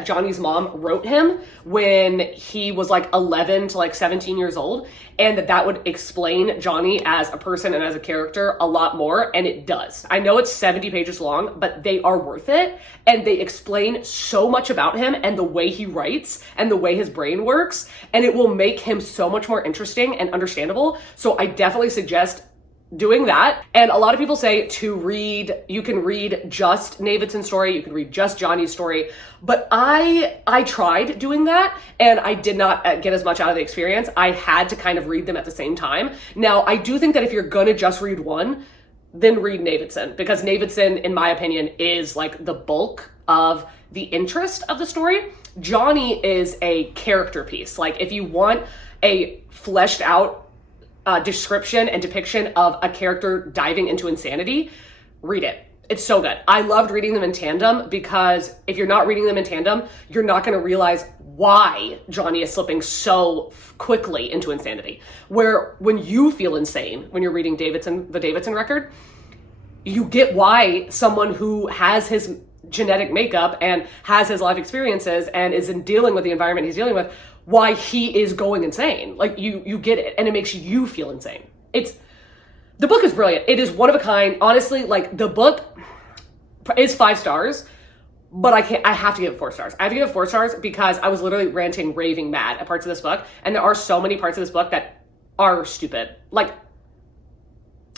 Johnny's mom wrote him when he was like 11 to like 17 years old, and that would explain Johnny as a person and as a character a lot more, and it does. I know it's 70 pages long, but they are worth it, and they explain so much about him and the way he writes and the way his brain works, and it will make him so much more interesting and understandable. So I definitely suggest doing that. And a lot of people say you can read just Navidson's story, you can read just Johnny's story, but I tried doing that and I did not get as much out of the experience. I had to kind of read them at the same time. Now, I do think that if you're gonna just read one, then read Navidson, because Navidson, in my opinion, is like the bulk of the interest of the story. Johnny is a character piece. Like, if you want a fleshed out description and depiction of a character diving into insanity, read it. It's so good. I loved reading them in tandem, because if you're not reading them in tandem, you're not going to realize why Johnny is slipping so quickly into insanity. Where when you feel insane, when you're reading the Davidson record, you get why someone who has his genetic makeup and has his life experiences and is dealing with the environment he's dealing with, why he is going insane. Like, you get it, and it makes you feel insane. The book is brilliant. It is one of a kind. Honestly, like, the book is 5 stars, but I have to give it 4 stars. I have to give it 4 stars because I was literally ranting, raving mad at parts of this book, and there are so many parts of this book that are stupid. Like,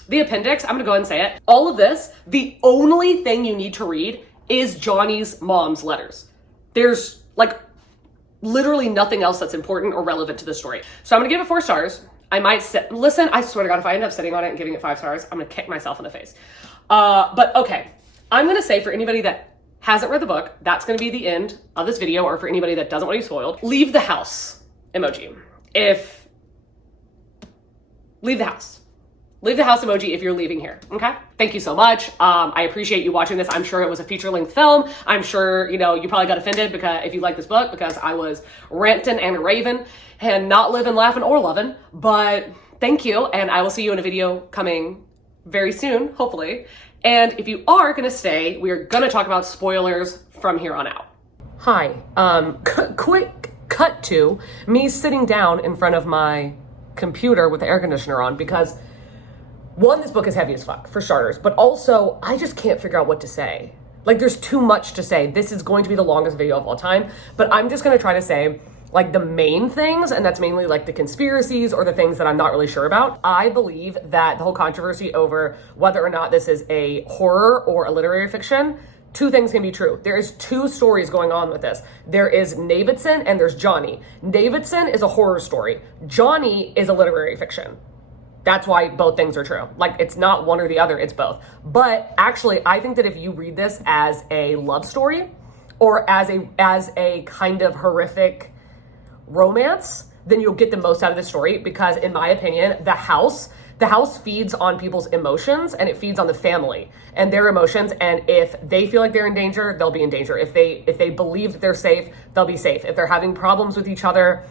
the appendix, I'm gonna go ahead and say it. All of this, the only thing you need to read is Johnny's mom's letters. There's like literally nothing else that's important or relevant to the story. So I'm gonna give it 4 stars. I might listen, I swear to God, if I end up sitting on it and giving it 5 stars, I'm gonna kick myself in the face. But okay, I'm gonna say, for anybody that hasn't read the book, that's gonna be the end of this video, or for anybody that doesn't want to be spoiled, leave the house emoji. Leave the house. Leave the house emoji if you're leaving here, okay? Thank you so much. I appreciate you watching this. I'm sure it was a feature-length film. I'm sure, you probably got offended because if you like this book, because I was ranting and raving and not living, laughing, or loving. But thank you, and I will see you in a video coming very soon, hopefully. And if you are gonna stay, we are gonna talk about spoilers from here on out. Hi, quick cut to me sitting down in front of my computer with the air conditioner on, because one, this book is heavy as fuck, for starters, but also I just can't figure out what to say. Like, there's too much to say. This is going to be the longest video of all time, but I'm just gonna try to say like the main things, and that's mainly like the conspiracies or the things that I'm not really sure about. I believe that the whole controversy over whether or not this is a horror or a literary fiction, 2 things can be true. There is 2 stories going on with this. There is Navidson and there's Johnny. Navidson is a horror story. Johnny is a literary fiction. That's why both things are true. Like, it's not one or the other, it's both. But actually, I think that if you read this as a love story or as a kind of horrific romance, then you'll get the most out of the story, because in my opinion, the house feeds on people's emotions, and it feeds on the family and their emotions. And if they feel like they're in danger, they'll be in danger. If they believe that they're safe, they'll be safe. If they're having problems with each other,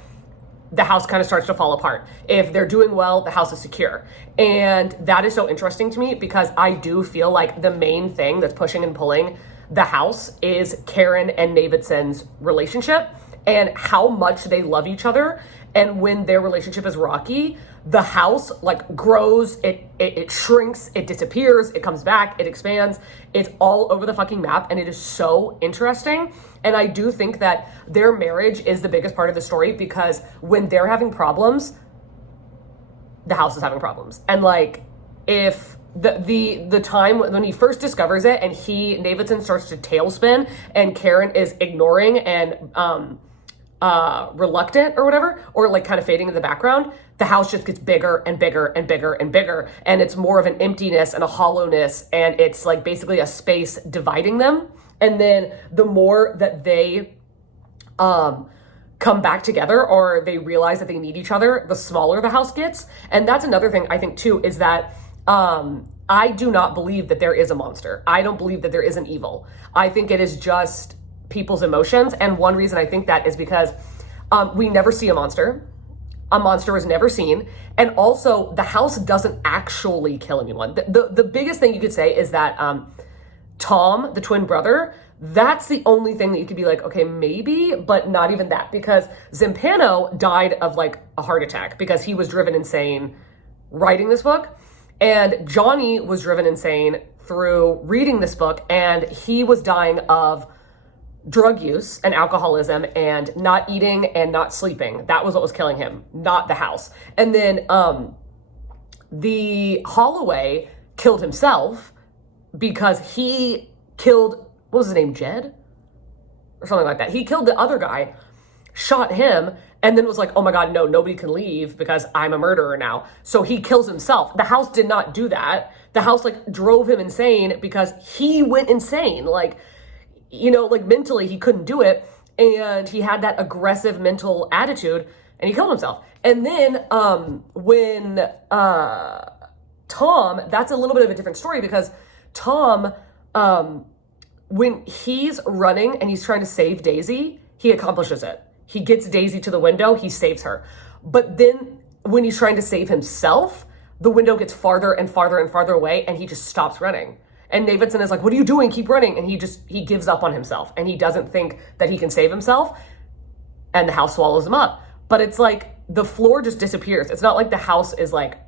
the house kind of starts to fall apart. If they're doing well, the house is secure. And that is so interesting to me because I do feel like the main thing that's pushing and pulling the house is Karen and Davidson's relationship and how much they love each other. And when their relationship is rocky, the house like grows, it shrinks, it disappears, it comes back, it expands. It's all over the fucking map, and it is so interesting. And I do think that their marriage is the biggest part of the story because when they're having problems, the house is having problems. And like, if the time when he first discovers it and Davidson starts to tailspin and Karen is ignoring and reluctant or whatever, or like kind of fading in the background, the house just gets bigger and bigger and bigger and bigger. And it's more of an emptiness and a hollowness. And it's like basically a space dividing them. And then the more that they come back together or they realize that they need each other, the smaller the house gets. And that's another thing I think too, is that I do not believe that there is a monster. I don't believe that there is an evil. I think it is just people's emotions. And one reason I think that is because we never see a monster. A monster is never seen. And also the house doesn't actually kill anyone. The biggest thing you could say is that Tom, the twin brother, that's the only thing that you could be like, okay, maybe, but not even that, because Zampano died of like a heart attack because he was driven insane writing this book. And Johnny was driven insane through reading this book, and he was dying of drug use and alcoholism and not eating and not sleeping. That was what was killing him, not the house. And then the Holloway killed himself because he killed, what was his name, Jed? Or something like that. He killed the other guy, shot him, and then was like, oh my God, no, nobody can leave because I'm a murderer now. So he kills himself. The house did not do that. The house like drove him insane because he went insane. Like, you know, like mentally he couldn't do it. And he had that aggressive mental attitude and he killed himself. And then when Tom, that's a little bit of a different story because Tom, when he's running and he's trying to save Daisy, he accomplishes it. He gets Daisy to the window, he saves her. But then when he's trying to save himself, the window gets farther and farther and farther away and he just stops running. And Davidson is like, what are you doing? Keep running. And he gives up on himself and he doesn't think that he can save himself, and the house swallows him up. But it's like the floor just disappears. It's not like the house is like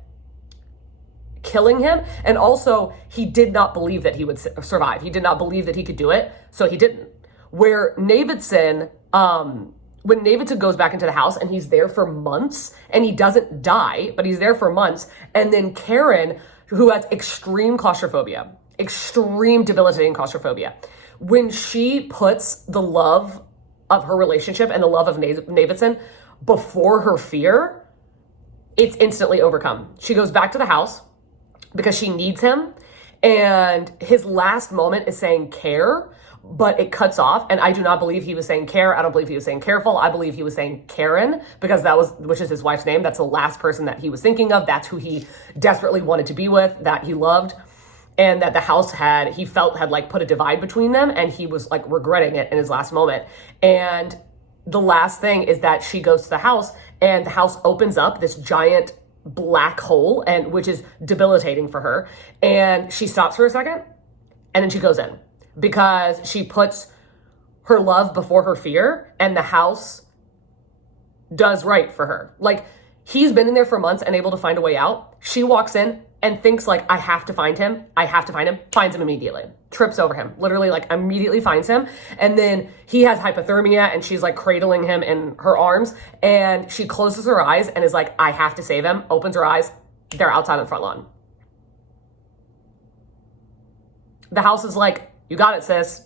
killing him. And also he did not believe that he would survive. He did not believe that he could do it. So he didn't. Where Davidson, when Davidson goes back into the house and he's there for months and he doesn't die, but he's there for months. And then Karen, who has extreme claustrophobia, extreme debilitating claustrophobia, when she puts the love of her relationship and the love of Davidson before her fear, it's instantly overcome. She goes back to the house because she needs him. And his last moment is saying care, but it cuts off. And I do not believe he was saying care. I don't believe he was saying careful. I believe he was saying Karen because which is his wife's name. That's the last person that he was thinking of. That's who he desperately wanted to be with, that he loved. And that the house had like put a divide between them. And he was like regretting it in his last moment. And the last thing is that she goes to the house and the house opens up this giant black hole, and which is debilitating for her. And she stops for a second and then she goes in because she puts her love before her fear, and the house does right for her. Like, he's been in there for months and able to find a way out. She walks in and thinks like, I have to find him, finds him immediately, trips over him, literally like immediately finds him. And then he has hypothermia and she's like cradling him in her arms, and she closes her eyes and is like, I have to save him, opens her eyes, they're outside on the front lawn. The house is like, you got it, sis.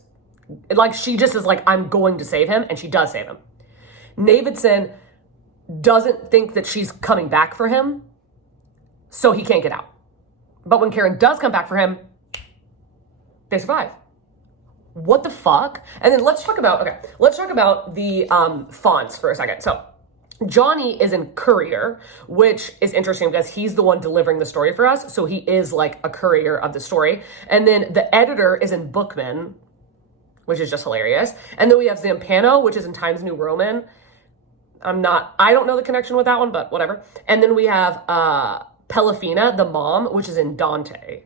Like, she just is like, I'm going to save him, and she does save him. Davidson doesn't think that she's coming back for him, so he can't get out. But when Karen does come back for him, they survive. What the fuck? And then let's talk about the fonts for a second. So Johnny is in Courier, which is interesting because he's the one delivering the story for us. So he is like a courier of the story. And then the editor is in Bookman, which is just hilarious. And then we have Zampano, which is in Times New Roman. I don't know the connection with that one, but whatever. And then we have Pelafina, the mom, which is in Dante,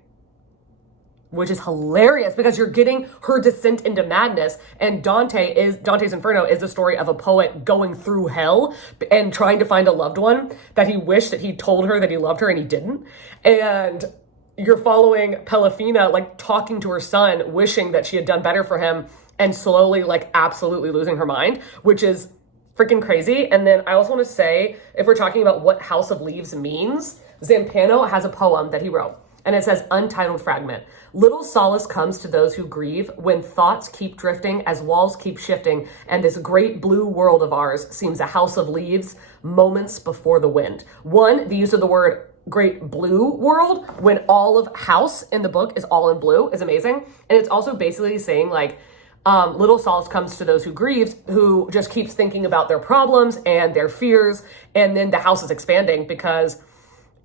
which is hilarious because you're getting her descent into madness. And Dante's Inferno is the story of a poet going through hell and trying to find a loved one that he wished that he told her that he loved her and he didn't. And you're following Pelafina, like talking to her son, wishing that she had done better for him, and slowly like absolutely losing her mind, which is freaking crazy. And then I also want to say, if we're talking about what House of Leaves means, Zampano has a poem that he wrote, and it says, untitled fragment. Little solace comes to those who grieve when thoughts keep drifting as walls keep shifting, and this great blue world of ours seems a house of leaves, moments before the wind. One, the use of the word great blue world when all of house in the book is all in blue is amazing. And it's also basically saying like, little solace comes to those who grieves, who just keeps thinking about their problems and their fears, and then the house is expanding because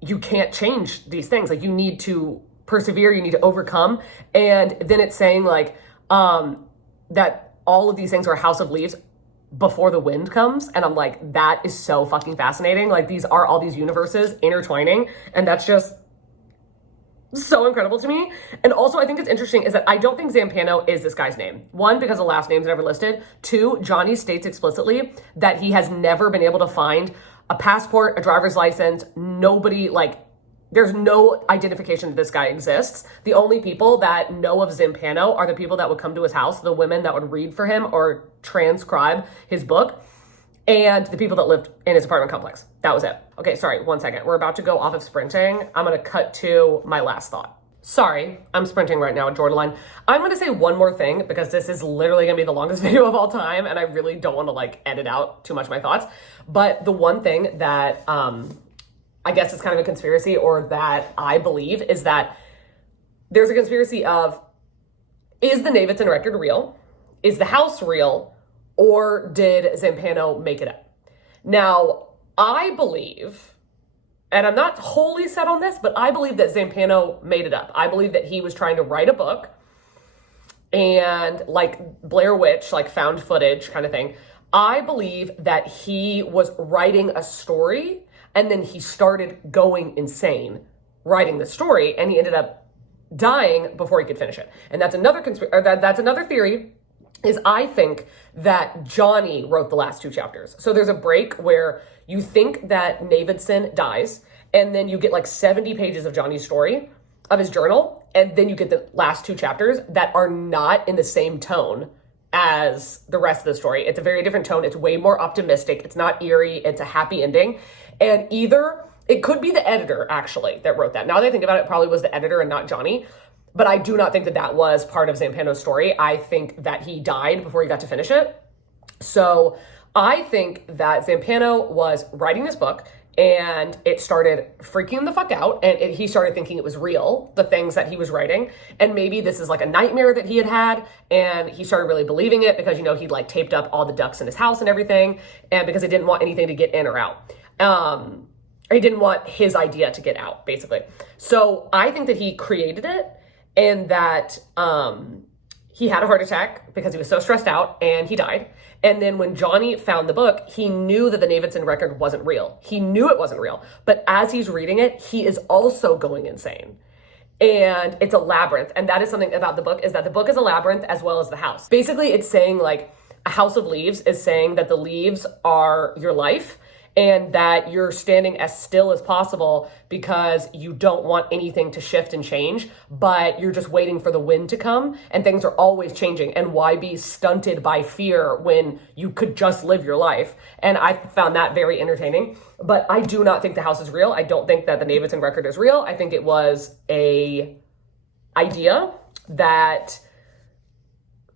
you can't change these things. Like, you need to persevere, you need to overcome. And then it's saying like that all of these things are a house of leaves before the wind comes. And I'm like, that is so fucking fascinating. Like, these are all these universes intertwining, and that's just so incredible to me. And also, I think it's interesting is that I don't think Zampano is this guy's name. One, because the last name's never listed. Two, Johnny states explicitly that he has never been able to find a passport, a driver's license. Nobody, like, there's no identification that this guy exists. The only people that know of Zampano are the people that would come to his house, the women that would read for him or transcribe his book, and the people that lived in his apartment complex. That was it. Okay, sorry, 1 second. We're about to go off of sprinting. I'm gonna cut to my last thought. Sorry, I'm sprinting right now at Jordan. I'm gonna say one more thing because this is literally gonna be the longest video of all time, and I really don't wanna like edit out too much of my thoughts. But the one thing that I guess is kind of a conspiracy, or that I believe, is that there's a conspiracy of, is the Davidson record real? Is the house real? Or did Zampano make it up? Now, I believe, and I'm not wholly set on this, but I believe that Zampano made it up. I believe that he was trying to write a book, and like Blair Witch, like found footage kind of thing. I believe that he was writing a story, and then he started going insane writing the story, and he ended up dying before he could finish it. And that's another that's another theory. Is I think that Johnny wrote the last 2 chapters. So there's a break where you think that Davidson dies, and then you get like 70 pages of Johnny's story, of his journal, and then you get the last 2 chapters that are not in the same tone as the rest of the story. It's a very different tone. It's way more optimistic. It's not eerie. It's a happy ending. And either, it could be the editor actually that wrote that. Now that I think about it, it probably was the editor and not Johnny. But I do not think that that was part of Zampano's story. I think that he died before he got to finish it. So I think that Zampano was writing this book, and it started freaking him the fuck out, and he started thinking it was real, the things that he was writing. And maybe this is like a nightmare that he had, and he started really believing it because, you know, he'd like taped up all the ducks in his house and everything, and because he didn't want anything to get in or out. He didn't want his idea to get out, basically. So I think that he created it, and that he had a heart attack because he was so stressed out, and he died. And then when Johnny found the book, he knew that the Davidson record wasn't real. He knew it wasn't real. But as he's reading it, he is also going insane. And it's a labyrinth. And that is something about the book, is that the book is a labyrinth as well as the house. Basically, it's saying like a house of leaves is saying that the leaves are your life, and that you're standing as still as possible because you don't want anything to shift and change, but you're just waiting for the wind to come, and things are always changing. And why be stunted by fear when you could just live your life? And I found that very entertaining. But I do not think the house is real. I don't think that the Davidson record is real. I think it was a idea that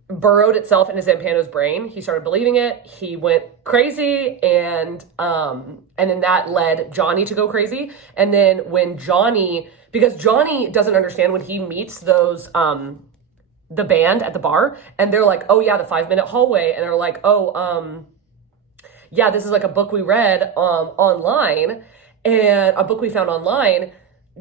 burrowed itself into Zampano's brain. He started believing it. He went crazy, and then that led Johnny to go crazy. And then when Johnny, because Johnny doesn't understand when he meets those the band at the bar, and they're like, oh yeah, the 5-minute hallway, and they're like, oh yeah, this is like a book we read online, and a book we found online.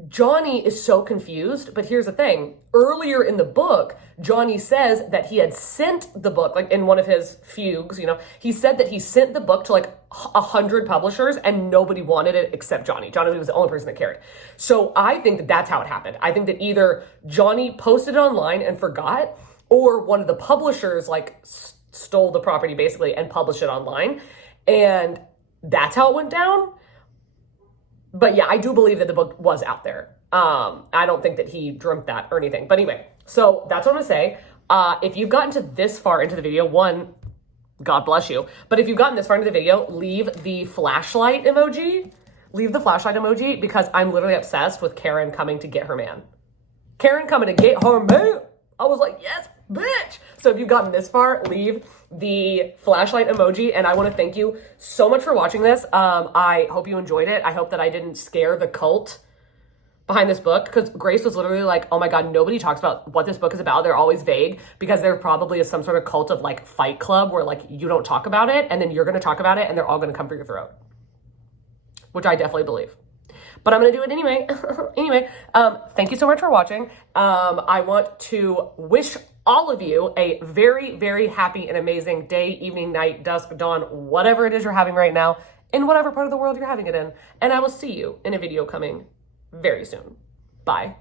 Johnny is so confused, but here's the thing. Earlier in the book, Johnny says that he had sent the book, like in one of his fugues, he said that he sent the book to like 100 publishers and nobody wanted it except Johnny. Johnny was the only person that cared. So I think that that's how it happened. I think that either Johnny posted it online and forgot, or one of the publishers like stole the property basically and published it online. And that's how it went down. But yeah, I do believe that the book was out there. I don't think that he dreamt that or anything. But anyway, so that's what I'm gonna say. If you've gotten to this far into the video, one, God bless you. But if you've gotten this far into the video, leave the flashlight emoji. Leave the flashlight emoji because I'm literally obsessed with Karen coming to get her man. Karen coming to get her man. I was like, yes, bitch. So if you've gotten this far, leave the flashlight emoji. And I want to thank you so much for watching this. I hope you enjoyed it. I hope that I didn't scare the cult behind this book, because Grace was literally like, oh my God, nobody talks about what this book is about. They're always vague, because there probably is some sort of cult of like Fight Club where like you don't talk about it and then you're going to talk about it and they're all going to come for your throat, which I definitely believe. But I'm going to do it anyway. Anyway, thank you so much for watching. I want to wish all of you a very, very happy and amazing day, evening, night, dusk, dawn, whatever it is you're having right now, in whatever part of the world you're having it in. And I will see you in a video coming very soon. Bye.